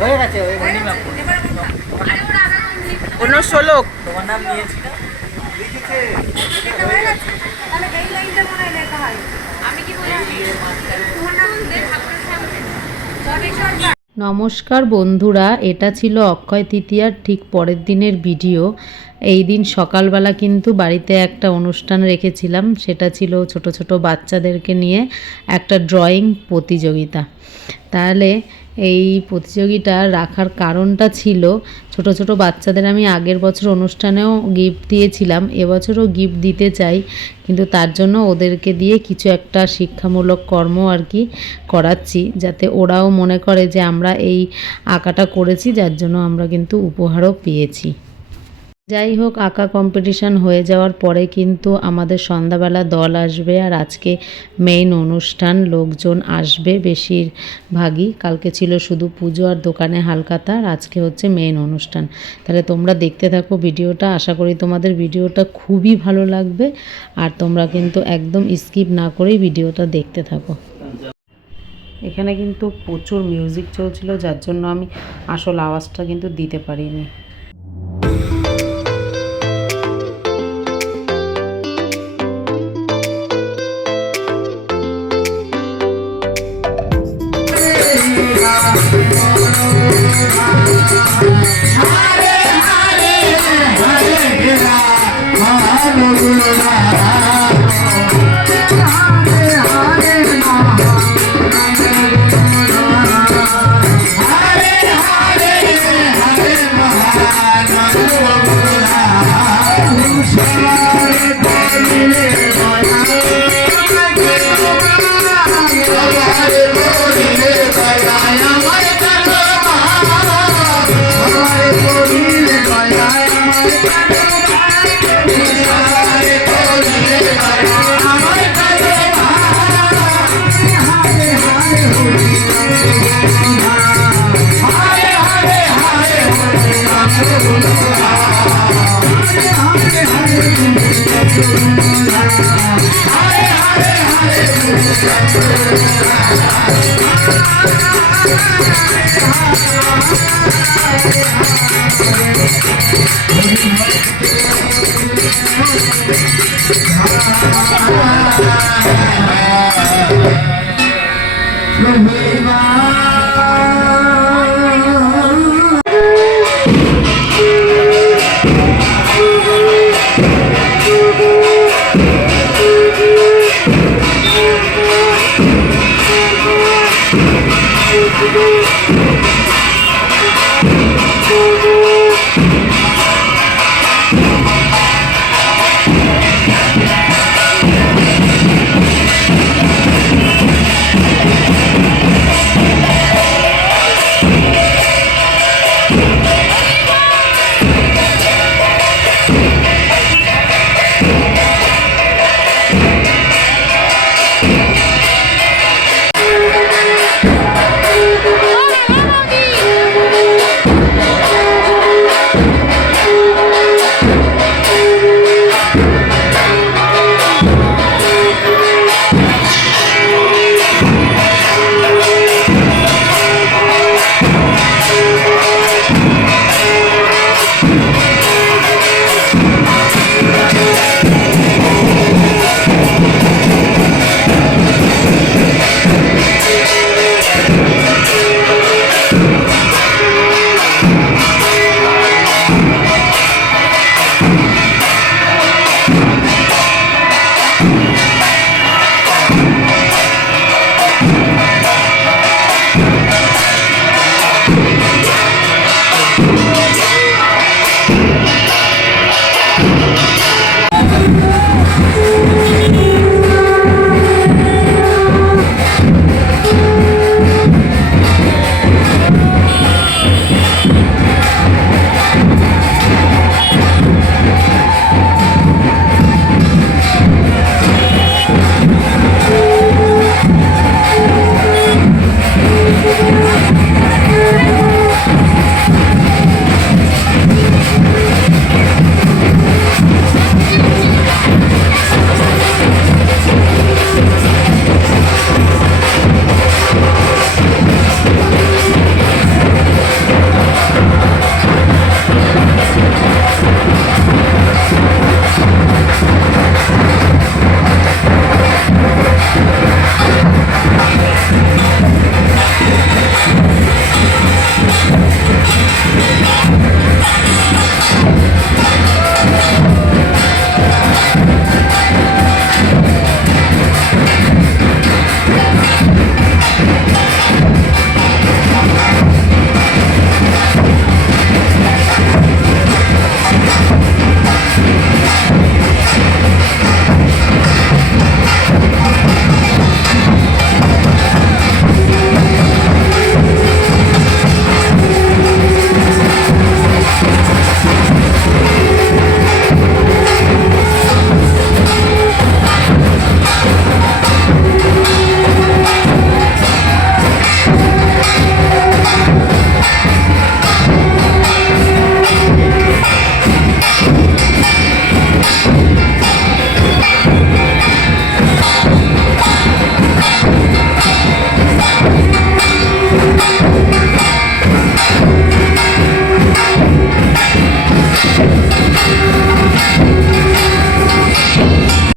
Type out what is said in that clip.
হয়ে গেছে ওই অন্য শ্লোক তোমার নাম নিয়েছি না লিখেছে হয়ে গেছে তাহলে এই লাইনটা মনে হয় লেখা হয় আমি কি বলি তোমার নাম দে ঠাকুরের সামনে জটেশ্বর। নমস্কার বন্ধুরা, এটা ছিল অক্ষয় তৃতীয়ার ঠিক পরের দিনের ভিডিও। এই দিন সকালবেলা কিন্তু বাড়িতে একটা অনুষ্ঠান রেখেছিলাম, সেটা ছিল ছোট ছোট বাচ্চাদেরকে নিয়ে একটা ড্রয়িং প্রতিযোগিতা। তাহলে এই প্রতিযোগিতা রাখার কারণটা ছিল, ছোট ছোট বাচ্চাদের আমি আগের বছর অনুষ্ঠানেও গিফট দিয়েছিলাম, এবছরও গিফট দিতে চাই, কিন্তু তার জন্য ওদেরকে দিয়ে কিছু একটা শিক্ষামূলক কর্ম আর কি করাচ্ছি, যাতে ওরাও মনে করে যে আমরা এই আঁকাটা করেছি, যার জন্য আমরা কিন্তু উপহারও পেয়েছি। যাই হোক, আঁকা কম্পিটিশান হয়ে যাওয়ার পরে কিন্তু আমাদের সন্ধ্যাবেলা দল আসবে, আর আজকে মেইন অনুষ্ঠান, লোকজন আসবে বেশিরভাগই। কালকে ছিল শুধু পুজো আর দোকানে হালখাতা, আর আজকে হচ্ছে মেইন অনুষ্ঠান। তাহলে তোমরা দেখতে থাকো ভিডিওটা, আশা করি তোমাদের ভিডিওটা খুবই ভালো লাগবে, আর তোমরা কিন্তু একদম স্কিপ না করেই ভিডিওটা দেখতে থাকো। এখানে কিন্তু প্রচুর মিউজিক চলছিল, যার জন্য আমি আসল আওয়াজটা কিন্তু দিতে পারিনি।